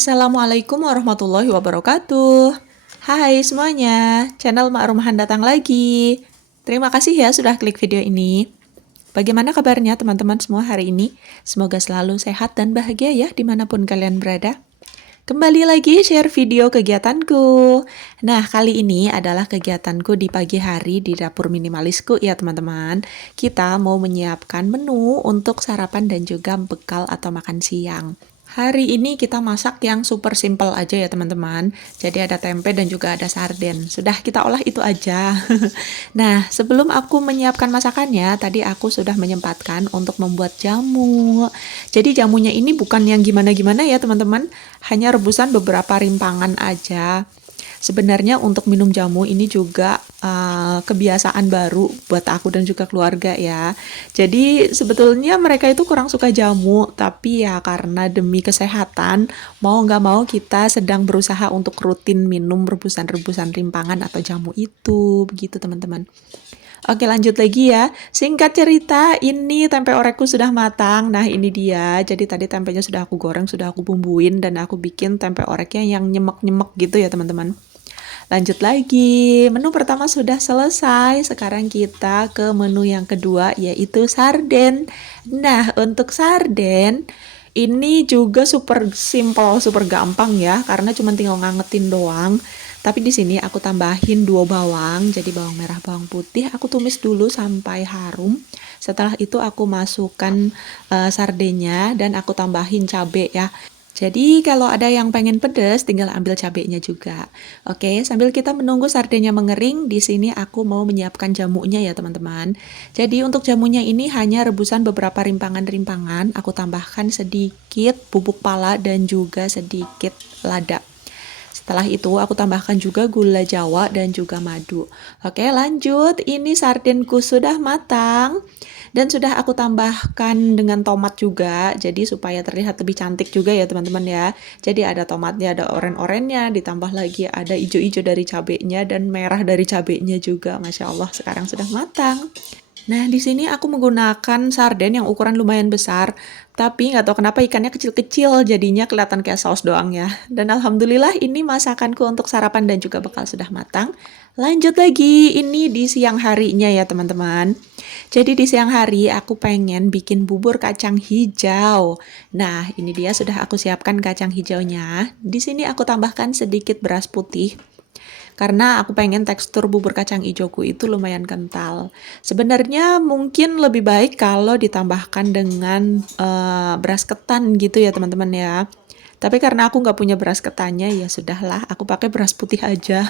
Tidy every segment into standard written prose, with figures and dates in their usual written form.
Assalamualaikum warahmatullahi wabarakatuh. Hai semuanya, channel Mak Rumahan datang lagi. Terima kasih ya sudah klik video ini. Bagaimana kabarnya teman-teman semua hari ini? Semoga selalu sehat dan bahagia ya dimanapun kalian berada. Kembali lagi share video kegiatanku. Nah, kali ini adalah kegiatanku di pagi hari di dapur minimalisku ya teman-teman. Kita mau menyiapkan menu untuk sarapan dan juga bekal atau makan siang. Hari ini kita masak yang super simple aja ya teman-teman. Jadi ada tempe dan juga ada sarden. Sudah kita olah itu aja. Nah, sebelum aku menyiapkan masakannya, tadi aku sudah menyempatkan untuk membuat jamu. Jadi jamunya ini bukan yang gimana-gimana ya teman-teman. Hanya rebusan beberapa rimpangan aja. Sebenarnya untuk minum jamu ini juga kebiasaan baru buat aku dan juga keluarga ya. Jadi sebetulnya mereka itu kurang suka jamu, tapi ya karena demi kesehatan, mau nggak mau kita sedang berusaha untuk rutin minum rebusan-rebusan rimpangan atau jamu itu, begitu teman-teman. Oke lanjut lagi ya. Singkat cerita, ini tempe orekku sudah matang. Nah ini dia. Jadi tadi tempenya sudah aku goreng, sudah aku bumbuin dan aku bikin tempe oreknya yang nyemek-nyemek gitu ya teman-teman. Lanjut lagi, menu pertama sudah selesai. Sekarang kita ke menu yang kedua yaitu sarden. Nah, untuk sarden ini juga super simple, super gampang ya karena cuma tinggal ngangetin doang. Tapi di sini aku tambahin 2 bawang, jadi bawang merah, bawang putih. Aku tumis dulu sampai harum. Setelah itu aku masukkan sardennya dan aku tambahin cabai ya. Jadi kalau ada yang pengen pedas, tinggal ambil cabenya juga. Oke, sambil kita menunggu sardennya mengering, di sini aku mau menyiapkan jamunya ya teman-teman. Jadi untuk jamunya ini hanya rebusan beberapa rimpangan-rimpangan. Aku tambahkan sedikit bubuk pala dan juga sedikit lada. Setelah itu aku tambahkan juga gula jawa dan juga madu. Oke lanjut, ini sardenku sudah matang. Dan sudah aku tambahkan dengan tomat juga, jadi supaya terlihat lebih cantik juga ya teman-teman ya. Jadi ada tomatnya, ada oren-orennya, ditambah lagi ada ijo-ijo dari cabenya dan merah dari cabenya juga. Masya Allah sekarang sudah matang. Nah, di sini aku menggunakan sarden yang ukuran lumayan besar, tapi nggak tahu kenapa ikannya kecil-kecil, jadinya kelihatan kayak saus doang ya. Dan alhamdulillah ini masakanku untuk sarapan dan juga bekal sudah matang. Lanjut lagi, ini di siang harinya ya teman-teman. Jadi di siang hari aku pengen bikin bubur kacang hijau. Nah, ini dia sudah aku siapkan kacang hijaunya. Di sini aku tambahkan sedikit beras putih karena aku pengen tekstur bubur kacang hijauku itu lumayan kental. Sebenarnya mungkin lebih baik kalau ditambahkan dengan beras ketan gitu ya teman-teman ya. Tapi karena aku nggak punya beras ketannya, ya sudahlah, aku pakai beras putih aja.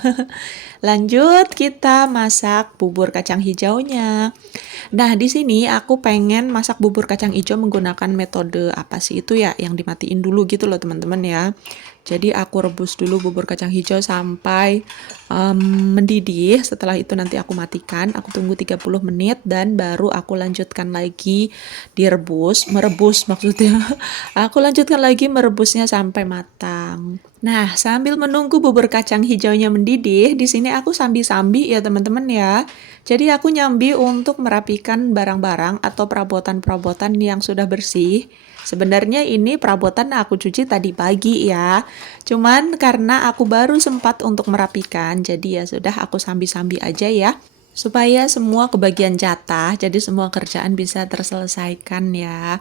Lanjut, kita masak bubur kacang hijaunya. Nah, di sini aku pengen masak bubur kacang hijau menggunakan metode apa sih itu ya, yang dimatiin dulu gitu loh teman-teman ya. Jadi aku rebus dulu bubur kacang hijau sampai mendidih. Setelah itu nanti aku matikan, aku tunggu 30 menit dan baru aku lanjutkan lagi merebus maksudnya. Aku lanjutkan lagi merebusnya sampai matang. Nah, sambil menunggu bubur kacang hijaunya mendidih, di sini aku sambi-sambi ya teman-teman ya. Jadi aku nyambi untuk merapikan barang-barang atau perabotan-perabotan yang sudah bersih. Sebenarnya ini perabotan aku cuci tadi pagi ya. Cuman karena aku baru sempat untuk merapikan, jadi ya sudah aku sambi-sambi aja ya. Supaya semua kebagian jatah, jadi semua kerjaan bisa terselesaikan ya.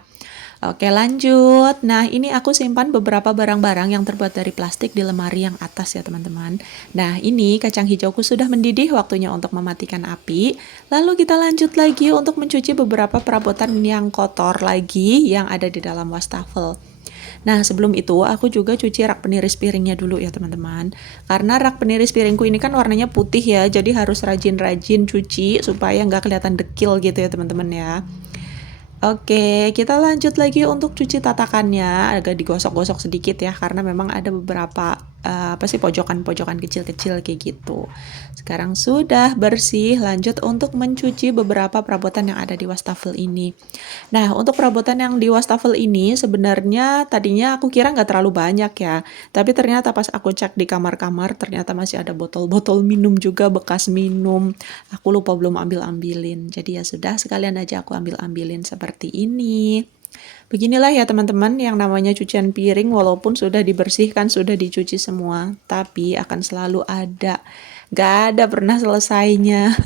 Oke lanjut, nah ini aku simpan beberapa barang-barang yang terbuat dari plastik di lemari yang atas ya teman-teman. Nah ini kacang hijauku sudah mendidih, waktunya untuk mematikan api. Lalu kita lanjut lagi untuk mencuci beberapa perabotan yang kotor lagi yang ada di dalam wastafel. Nah sebelum itu aku juga cuci rak peniris piringnya dulu ya teman-teman. Karena rak peniris piringku ini kan warnanya putih ya, jadi harus rajin-rajin cuci supaya nggak kelihatan dekil gitu ya teman-teman ya. Oke, kita lanjut lagi untuk cuci tatakannya, agak digosok-gosok sedikit ya, karena memang ada beberapa apa sih pojokan-pojokan kecil-kecil kayak gitu. Sekarang sudah bersih, lanjut untuk mencuci beberapa perabotan yang ada di wastafel ini. Nah, untuk perabotan yang di wastafel ini sebenarnya tadinya aku kira nggak terlalu banyak ya, tapi ternyata pas aku cek di kamar-kamar ternyata masih ada botol-botol minum juga bekas minum. Aku lupa belum ambil-ambilin. Jadi ya sudah sekalian aja aku ambil-ambilin seperti ini. Beginilah ya teman-teman, yang namanya cucian piring walaupun sudah dibersihkan, sudah dicuci semua, tapi akan selalu ada. Gak ada pernah selesainya.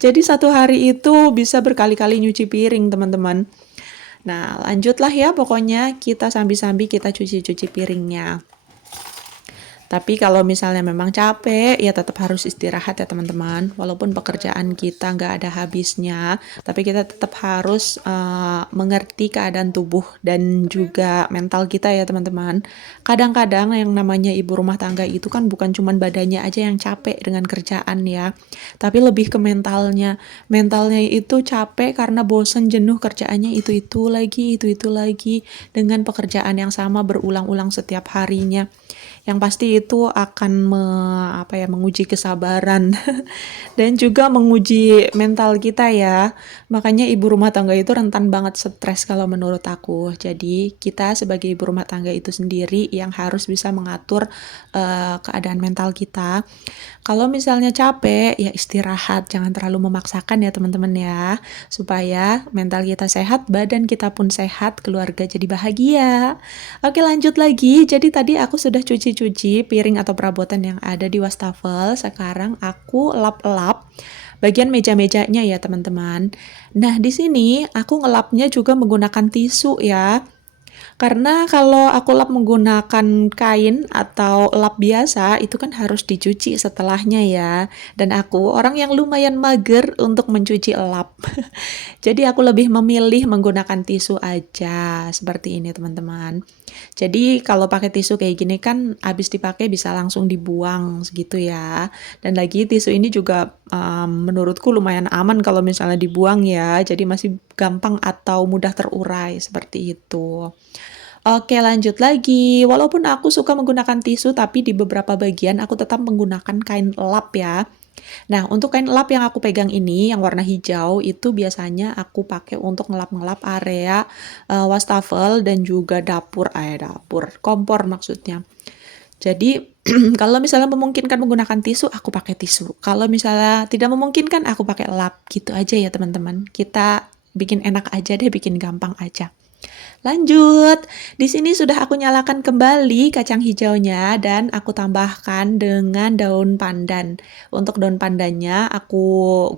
Jadi satu hari itu bisa berkali-kali nyuci piring teman-teman. Nah lanjutlah ya, pokoknya kita sambi-sambi kita cuci-cuci piringnya. Tapi kalau misalnya memang capek, ya tetap harus istirahat ya teman-teman. Walaupun pekerjaan kita nggak ada habisnya, tapi kita tetap harus mengerti keadaan tubuh dan juga mental kita ya teman-teman. Kadang-kadang yang namanya ibu rumah tangga itu kan bukan cuma badannya aja yang capek dengan kerjaan ya, tapi lebih ke mentalnya. Mentalnya itu capek karena bosan jenuh kerjaannya itu-itu lagi, dengan pekerjaan yang sama berulang-ulang setiap harinya. Yang pasti itu akan menguji kesabaran dan juga menguji mental kita ya. Makanya ibu rumah tangga itu rentan banget stres kalau menurut aku. Jadi kita sebagai ibu rumah tangga itu sendiri yang harus bisa mengatur keadaan mental kita. Kalau misalnya capek, ya istirahat, jangan terlalu memaksakan ya teman-teman ya, supaya mental kita sehat, badan kita pun sehat, keluarga jadi bahagia. Oke lanjut lagi, jadi tadi aku sudah cuci-cuci piring atau perabotan yang ada di wastafel, sekarang aku lap-lap bagian meja-mejanya ya teman-teman. Nah di sini aku ngelapnya juga menggunakan tisu ya. Karena kalau aku lap menggunakan kain atau lap biasa, itu kan harus dicuci setelahnya ya. Dan aku orang yang lumayan mager untuk mencuci lap. Jadi aku lebih memilih menggunakan tisu aja, seperti ini teman-teman. Jadi kalau pakai tisu kayak gini kan habis dipakai bisa langsung dibuang segitu ya. Dan lagi tisu ini juga menurutku lumayan aman kalau misalnya dibuang ya. Jadi masih gampang atau mudah terurai seperti itu. Oke, lanjut lagi. Walaupun aku suka menggunakan tisu, tapi di beberapa bagian aku tetap menggunakan kain lap ya. Nah, untuk kain lap yang aku pegang ini, yang warna hijau, itu biasanya aku pakai untuk ngelap-ngelap area wastafel dan juga dapur, kompor maksudnya. Jadi, kalau misalnya memungkinkan menggunakan tisu, aku pakai tisu. Kalau misalnya tidak memungkinkan, aku pakai lap. Gitu aja ya teman-teman. Kita bikin enak aja deh, bikin gampang aja. Lanjut, di sini sudah aku nyalakan kembali kacang hijaunya dan aku tambahkan dengan daun pandan. Untuk daun pandannya aku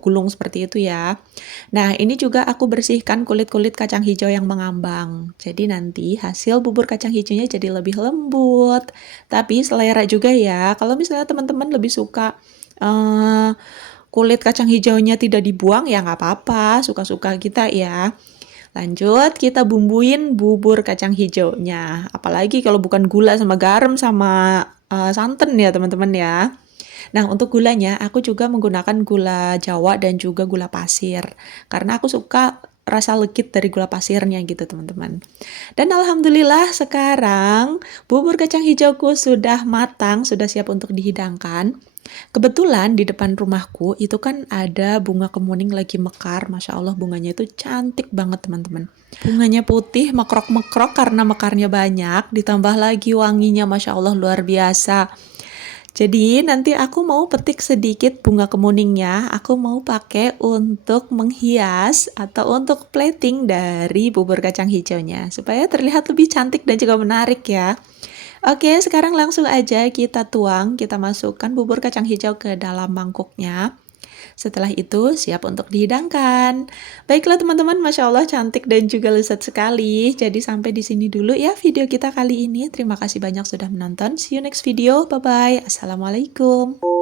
gulung seperti itu ya. Nah, ini juga aku bersihkan kulit-kulit kacang hijau yang mengambang. Jadi nanti hasil bubur kacang hijaunya jadi lebih lembut. Tapi selera juga ya. Kalau misalnya teman-teman lebih suka kulit kacang hijaunya tidak dibuang ya nggak apa-apa, suka-suka kita ya. Lanjut, kita bumbuin bubur kacang hijaunya. Apalagi kalau bukan gula sama garam sama santan ya teman-teman ya. Nah, untuk gulanya aku juga menggunakan gula Jawa dan juga gula pasir. Karena aku suka rasa legit dari gula pasirnya gitu teman-teman. Dan alhamdulillah sekarang bubur kacang hijauku sudah matang, sudah siap untuk dihidangkan. Kebetulan di depan rumahku itu kan ada bunga kemuning lagi mekar. Masya Allah bunganya itu cantik banget teman-teman. Bunganya putih, mekrok-mekrok karena mekarnya banyak. Ditambah lagi wanginya Masya Allah luar biasa. Jadi nanti aku mau petik sedikit bunga kemuningnya. Aku mau pakai untuk menghias atau untuk plating dari bubur kacang hijaunya. Supaya terlihat lebih cantik dan juga menarik ya. Oke, sekarang langsung aja kita tuang, kita masukkan bubur kacang hijau ke dalam mangkuknya. Setelah itu siap untuk dihidangkan. Baiklah teman-teman, Masya Allah cantik dan juga lezat sekali. Jadi sampai di sini dulu ya video kita kali ini. Terima kasih banyak sudah menonton. See you next video. Bye-bye. Assalamualaikum.